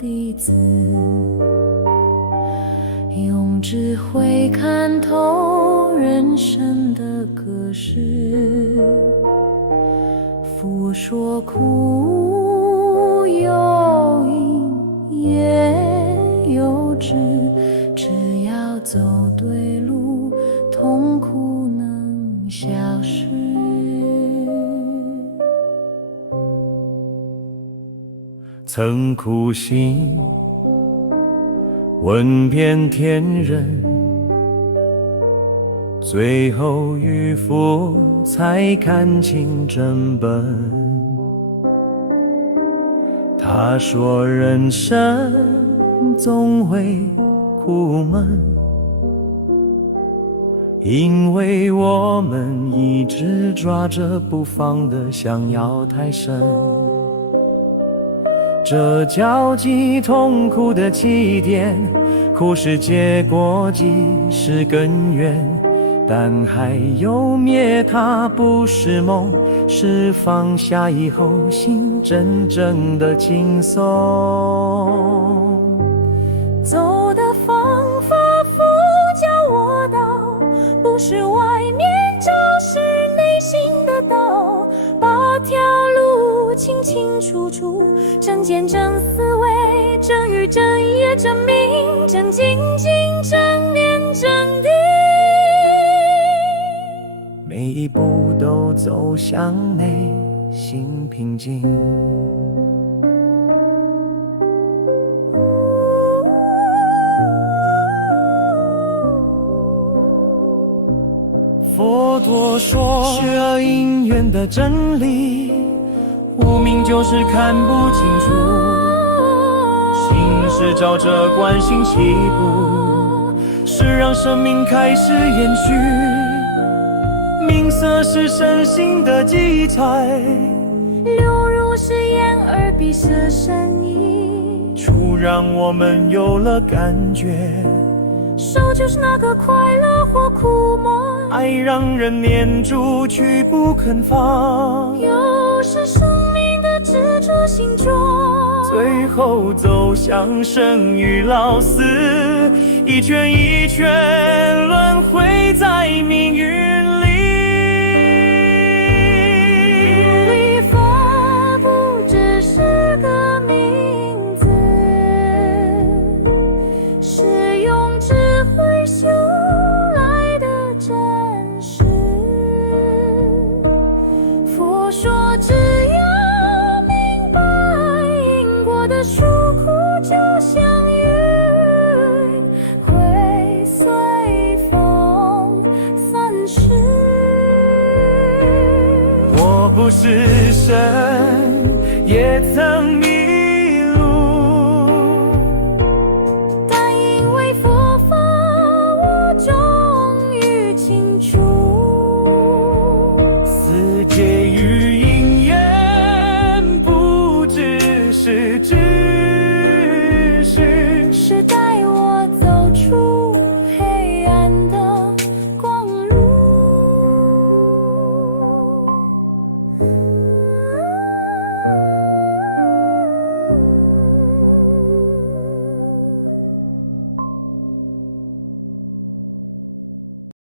弟子，用智慧看透人生的格式。佛说苦有因也有知，只要走对路，痛苦能消失。曾苦心问遍天人，最后渔夫才看清真本。他说人生总会苦闷，因为我们一直抓着不放的想要太深，这既痛苦的起点，苦是结果，即是根源。但还有灭它不是梦，是放下以后心真正的轻松。走的方法佛教我道，不是外面就是内心的道，八条路清清楚楚，正见正思维，正语正业正命，正精进正念正定，每一步都走向内心平静。佛陀说，学而因缘的真理，无明就是看不清楚，心是照着观心起步，是让生命开始延续。名色是身心的基材，流入是眼耳鼻舌身意，触让我们有了感觉。手就是那个快乐或苦闷，爱让人黏住去不肯放，又是生命的执着形状，最后走向生与老死，一圈一圈轮回在命运里。礼佛不只是个名字，是用智慧修来的真实。佛说只要明白因果的疏苦，就像云会随风散失。我不是神，也曾迷